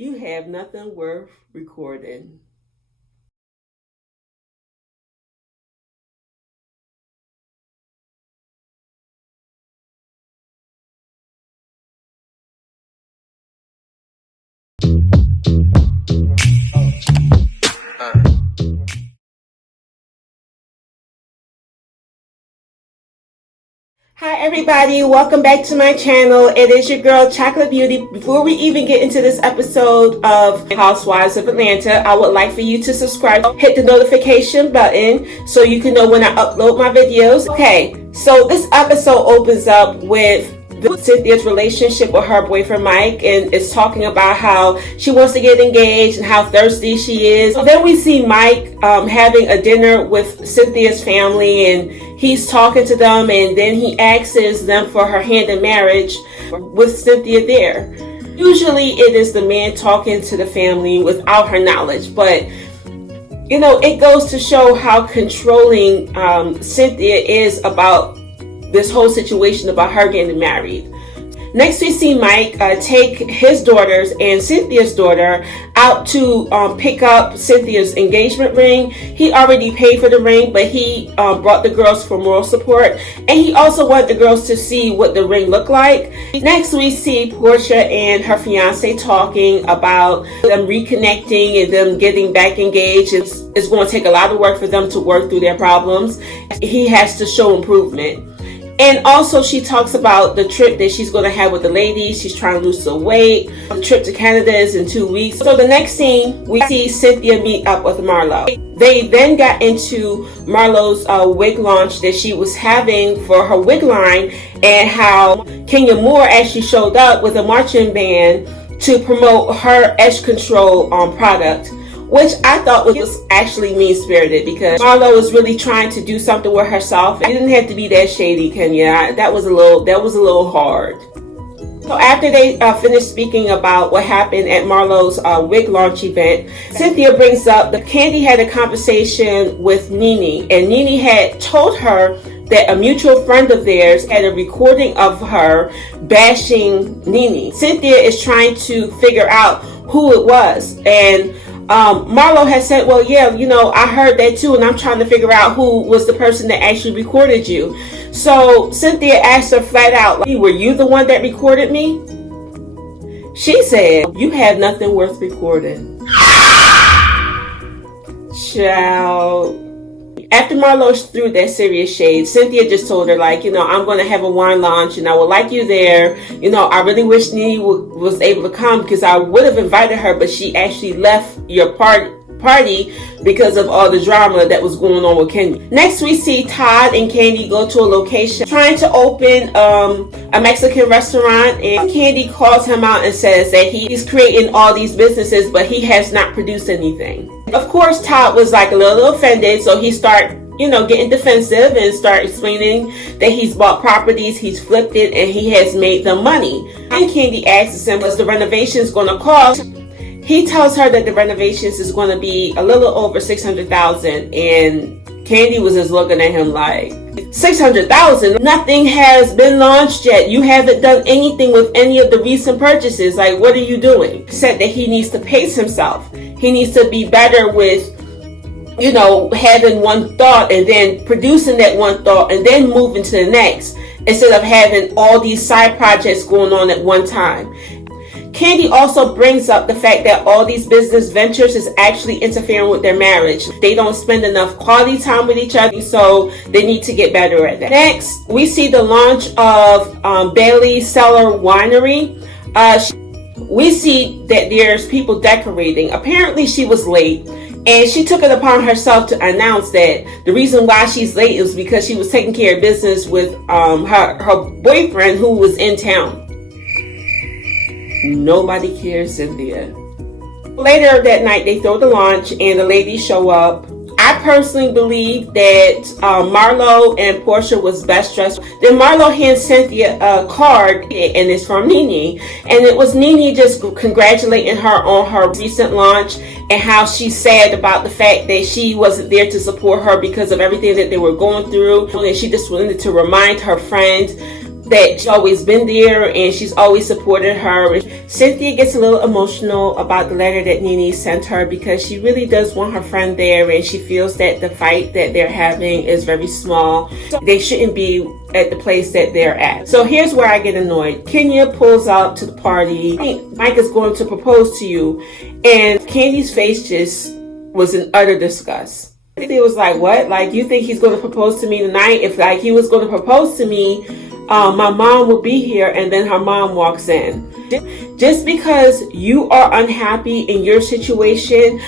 You have nothing worth recording. Hi everybody, welcome back to my channel. It is your girl Chocolate Beauty. Before we even get into this episode of Housewives of Atlanta, I would like for you to subscribe, hit the notification button so you can know when I upload my videos. Okay, so this episode opens up with Cynthia's relationship with her boyfriend Mike, and it's talking about how she wants to get engaged and how thirsty she is. So then we see Mike having a dinner with Cynthia's family, and he's talking to them, and then he asks them for her hand in marriage with Cynthia there. Usually it is the man talking to the family without her knowledge, but you know, it goes to show how controlling Cynthia is about this whole situation about her getting married. Next, we see Mike take his daughters and Cynthia's daughter out to pick up Cynthia's engagement ring. He already paid for the ring, but he brought the girls for moral support, and he also wanted the girls to see what the ring looked like. Next, we see Portia and her fiance talking about them reconnecting and them getting back engaged. It's going to take a lot of work for them to work through their problems. He has to show improvement. And also she talks about the trip that she's going to have with the ladies. She's trying to lose some weight. The trip to Canada is in 2 weeks. So the next scene, we see Cynthia meet up with Marlo. They then got into Marlo's wig launch that she was having for her wig line, and how Kenya Moore actually showed up with a marching band to promote her edge control product, which I thought was actually mean-spirited, because Marlo was really trying to do something with herself. It didn't have to be that shady, Kenya. That was a little hard. So after they finished speaking about what happened at Marlo's wig launch event, Cynthia brings up that Candy had a conversation with Nene, and Nene had told her that a mutual friend of theirs had a recording of her bashing Nene. Cynthia is trying to figure out who it was, and Marlo has said, well, yeah, you know, I heard that too, and I'm trying to figure out who was the person that actually recorded you. So Cynthia asked her flat out, were you the one that recorded me? She said, you have nothing worth recording. Child. After Marlo threw that serious shade, Cynthia just told her, like, you know, I'm going to have a wine launch and I would like you there. You know, I really wish Nene was able to come, because I would have invited her, but she actually left your party because of all the drama that was going on with Kenya. Next, we see Todd and Candy go to a location trying to open a Mexican restaurant, and Candy calls him out and says that he's creating all these businesses, but he has not produced anything. Of course, Todd was like a little offended, so he started, you know, getting defensive and start explaining that he's bought properties, he's flipped it, and he has made them money. And Candy asks him, what's the renovations going to cost? He tells her that the renovations is going to be a little over $600,000, and Candy was just looking at him like, $600,000? Nothing has been launched yet. You haven't done anything with any of the recent purchases. Like, what are you doing? He said that he needs to pace himself. He needs to be better with, you know, having one thought and then producing that one thought and then moving to the next, instead of having all these side projects going on at one time. Candy also brings up the fact that all these business ventures is actually interfering with their marriage. They don't spend enough quality time with each other, so they need to get better at that. Next, we see the launch of Bailey Cellar Winery. We see that there's people decorating. Apparently she was late, and she took it upon herself to announce that the reason why she's late is because she was taking care of business with her boyfriend who was in town. Nobody cares, Cynthia. Later that night, they throw the launch and the ladies show up. I personally believe that Marlo and Portia was best dressed. Then Marlo hands Cynthia a card, and it's from Nene. And it was Nene just congratulating her on her recent launch, and how she's sad about the fact that she wasn't there to support her because of everything that they were going through. And she just wanted to remind her friend that she's always been there and she's always supported her. Cynthia gets a little emotional about the letter that Nene sent her because she really does want her friend there, and she feels that the fight that they're having is very small. They shouldn't be at the place that they're at. So here's where I get annoyed. Kenya pulls out to the party. I think Mike is going to propose to you, and Candy's face just was in utter disgust. It was like, what? Like, you think he's going to propose to me tonight? If like he was going to propose to me, my mom would be here, and then her mom walks in. Just because you are unhappy in your situation,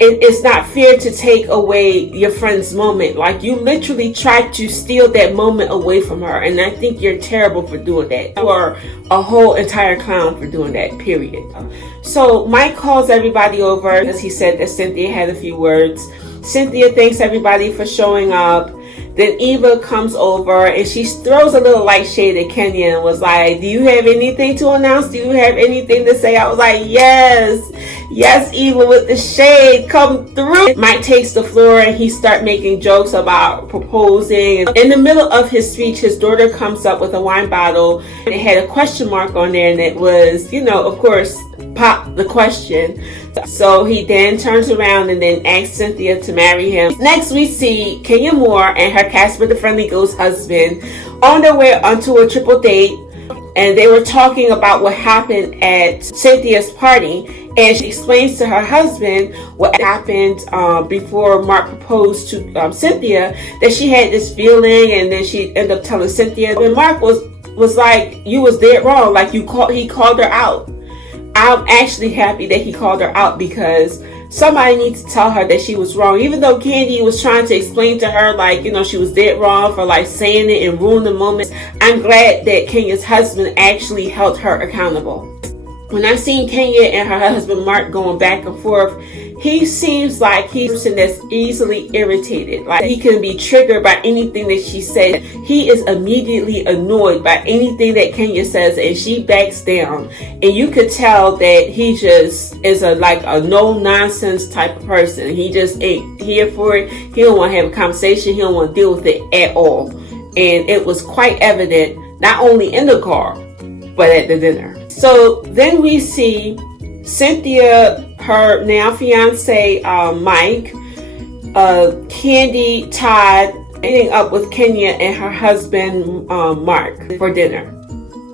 it's not fair to take away your friend's moment. Like, you literally tried to steal that moment away from her, and I think you're terrible for doing that. You are a whole entire clown for doing that, period. So Mike calls everybody over, as he said that Cynthia had a few words. Cynthia thanks everybody for showing up. Then Eva comes over and she throws a little light shade at Kenya and was like, do you have anything to announce? Do you have anything to say? I was like, yes, Eva, with the shade, come through. Mike takes the floor and he starts making jokes about proposing. In the middle of his speech, his daughter comes up with a wine bottle and it had a question mark on there, and it was, of course, pop the question. So he then turns around and then asks Cynthia to marry him. Next we see Kenya Moore and her Casper the Friendly Ghost husband on their way onto a triple date, and they were talking about what happened at Cynthia's party, and she explains to her husband what happened before Mark proposed to Cynthia, that she had this feeling, and then she ended up telling Cynthia, when Mark was like, you was dead wrong, like he called her out. I'm actually happy that he called her out because somebody needs to tell her that she was wrong. Even though Candy was trying to explain to her, like, she was dead wrong for like saying it and ruining the moment. I'm glad that Kenya's husband actually held her accountable. When I seen Kenya and her husband Mark going back and forth, he seems like he's a person that's easily irritated. Like, he can be triggered by anything that she says. He is immediately annoyed by anything that Kenya says, and she backs down. And you could tell that he just is a no-nonsense type of person. He just ain't here for it. He don't want to have a conversation. He don't want to deal with it at all. And it was quite evident, not only in the car, but at the dinner. So then we see Cynthia, her now fiance Mike, Candy, Todd, meeting up with Kenya and her husband Mark for dinner.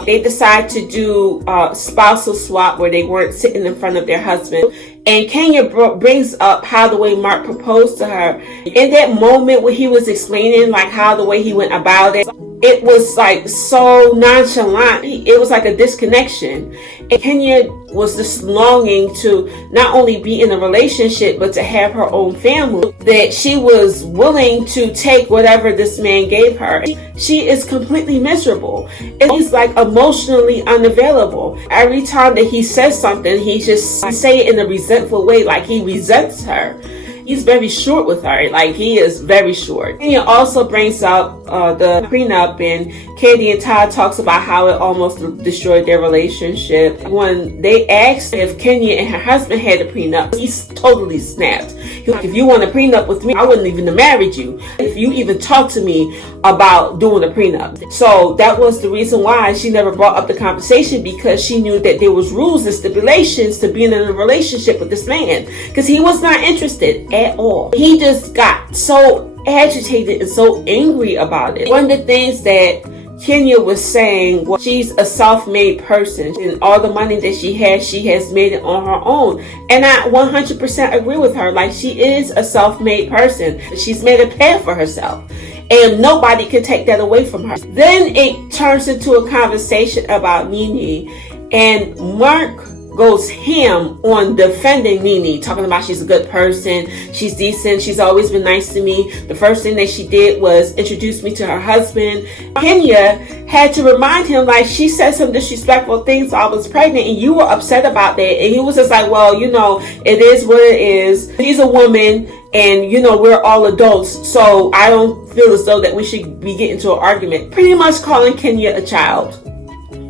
They decide to do a spousal swap where they weren't sitting in front of their husband. And Kenya brings up how the way Mark proposed to her. In that moment when he was explaining like how the way he went about it, it was like so nonchalant. It was like a disconnection. And Kenya was just longing to not only be in a relationship, but to have her own family, that she was willing to take whatever this man gave her. She is completely miserable. And he's like emotionally unavailable. Every time that he says something, he just say it in a resentful way, like he resents her. He's very short with her. Like, he is very short. Kenya also brings up the prenup, and Candy and Todd talks about how it almost destroyed their relationship. When they asked if Kenya and her husband had a prenup, he totally snapped. He was like, if you want a prenup with me, I wouldn't even have married you if you even talked to me about doing a prenup. So that was the reason why she never brought up the conversation, because she knew that there was rules and stipulations to being in a relationship with this man, because he was not interested at all. He just got so agitated and so angry about it. One of the things that Kenya was saying was she's a self-made person, and all the money that she has made it on her own. And I 100% agree with her. Like, she is a self-made person. She's made a path for herself, and nobody can take that away from her. Then it turns into a conversation about Nene, and Mark goes ham on defending Nene, talking about she's a good person, she's decent, she's always been nice to me. The first thing that she did was introduce me to her husband. Kenya had to remind him, like, she said some disrespectful things while I was pregnant, and you were upset about that. And he was just like, well, it is what it is. She's a woman, and we're all adults, so I don't feel as though that we should be getting into an argument. Pretty much calling Kenya a child,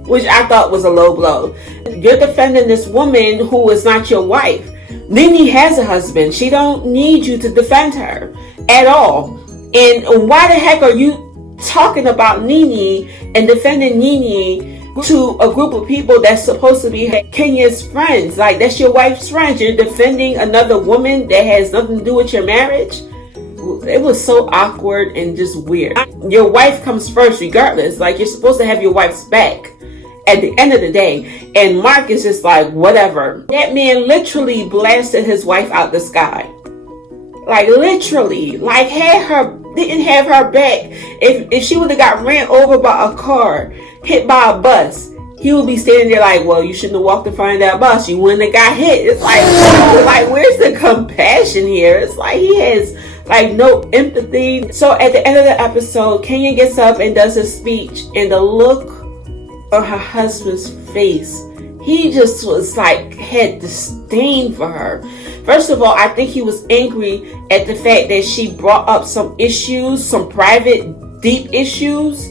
which I thought was a low blow. You're defending this woman who is not your wife. Nene has a husband. She don't need you to defend her at all. And why the heck are you talking about Nene and defending Nene to a group of people that's supposed to be Kenya's friends. Like, that's your wife's friends. You're defending another woman that has nothing to do with your marriage. It was so awkward and just weird. Your wife comes first regardless. Like, you're supposed to have your wife's back at the end of the day. And Mark is just like, whatever. That man literally blasted his wife out the sky. Like, literally. Like, didn't have her back. If she would have got ran over by a car, hit by a bus, he would be standing there like, well, you shouldn't have walked in front of that bus. You wouldn't have got hit. It's like, where's the compassion here? It's like he has like no empathy. So at the end of the episode, Kenya gets up and does a speech, and the look on her husband's face, he just was like, had disdain for her. First of all, I think he was angry at the fact that she brought up some issues, some private, deep issues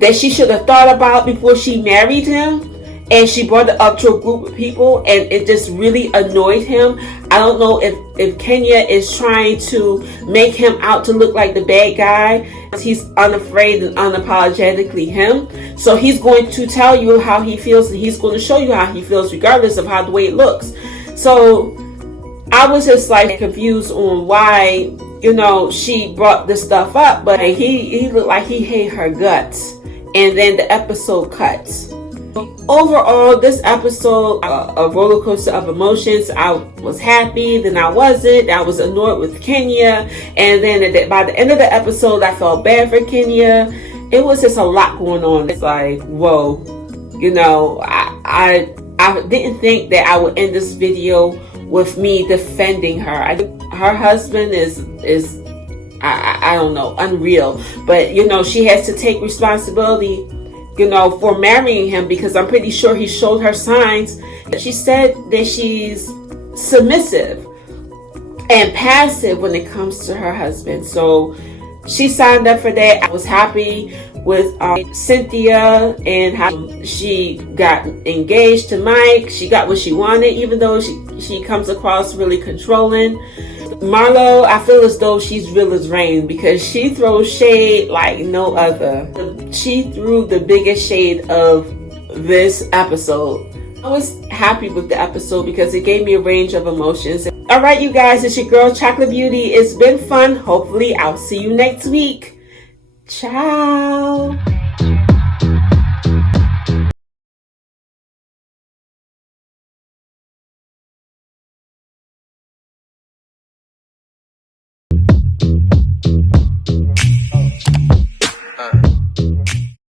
that she should have thought about before she married him. And she brought it up to a group of people, and it just really annoyed him. I don't know if Kenya is trying to make him out to look like the bad guy. He's unafraid and unapologetically him. So he's going to tell you how he feels, and he's going to show you how he feels regardless of how the way it looks. So I was just like confused on why, she brought this stuff up, but he looked like he hated her guts. And then the episode cuts. Overall, this episode, a roller coaster of emotions. I was happy, then I wasn't. I was annoyed with Kenya, and then by the end of the episode, I felt bad for Kenya. It was just a lot going on. It's like, whoa, I didn't think that I would end this video with me defending her. Her husband is I don't know, unreal, but she has to take responsibility for marrying him, because I'm pretty sure he showed her signs. She said that she's submissive and passive when it comes to her husband. So she signed up for that. I was happy with Cynthia and how she got engaged to Mike. She got what she wanted, even though she comes across really controlling. Marlo, I feel as though she's real as rain, because she throws shade like no other. She threw the biggest shade of this episode. I was happy with the episode because it gave me a range of emotions. Alright, you guys, it's your girl Chocolate Beauty. It's been fun. Hopefully I'll see you next week. Ciao.